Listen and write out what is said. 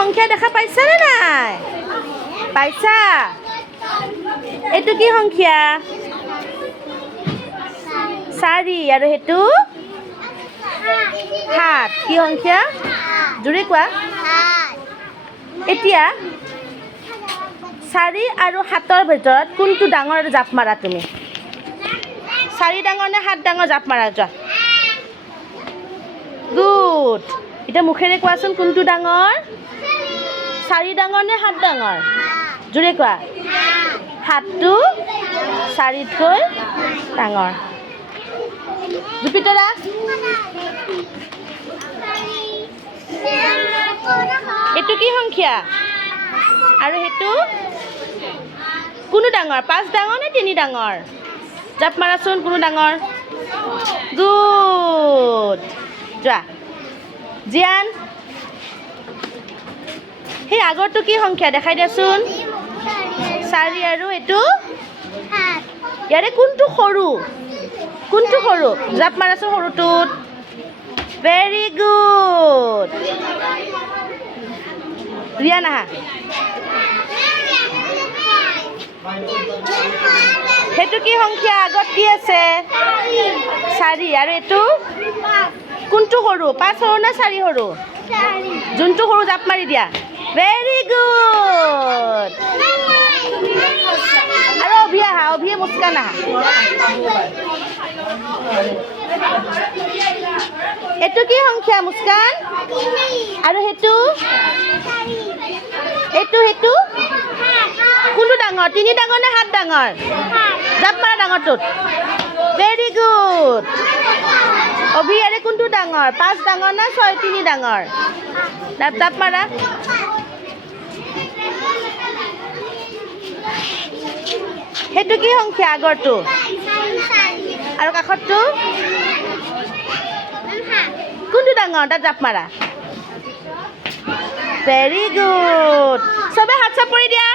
সংখ্যা দেখা পাইছা নে নাই? পাইছা? এইটো কি সংখ্যা? 4 আৰু সেইটো 7 কি সংখ্যা? জোৰে কোৱা। এতিয়া 4 আৰু 7ৰ ভিতৰত কোনটো ডাঙৰ জাপ মাৰা তুমি? 4 ডাঙৰ নে 7 ডাঙৰ জাপ মাৰা যোৱা? গুড। এতিয়া মুখেৰে কোৱাচোন কোনটো ডাঙৰ? 4 ডাঙৰ নে 7 ডাঙৰ? জোৰে কোৱা। 7টো 4তকৈ ডাঙৰ। জুপিতৰা এইটো কি সংখ্যা? আৰু সেইটো কোনো ডাঙৰ? 5 ডাঙৰ নে 3 ডাঙৰ? জাপ মাৰাচোন কোনো ডাঙৰ? গুড। যোৱা। জিয়ান সেই আগৰটো কি সংখ্যা দেখাই দিয়াচোন? 4 আৰু এইটো ইয়াৰে কোনটো সৰু? কোনটো সৰু? জাপ মাৰাচোন সৰুটোত। Very good. ৰিয়ান আহা। সেইটো কি সংখ্যা? আগত কি আছে? 4 আৰু এইটো কোনটো সৰু? 5 সৰু নে 4 সৰু? যোনটো সৰু জাপ মাৰি দিয়া। Very good. আৰু অভি আহা। অভিয়ে মুস্কান আহা। এইটো কি সংখ্যা মুস্কান? আৰু সেইটো সেইটো কোনটো ডাঙৰ? 3 ডাঙৰ নে 7 ডাঙৰ? জাপ মাৰা ডাঙৰটোত। Very good. অভি ইয়াৰে কোনটো ডাঙৰ? 5 ডাঙৰ নে 3 ডাঙৰ? জাপ মাৰা। সেইটো কি সংখ্যা আগৰটো? আৰু কাষৰটো কোনটো ডাঙৰ? তাত জাপ মাৰা। Very good. চবে হাত চাপৰি দিয়া।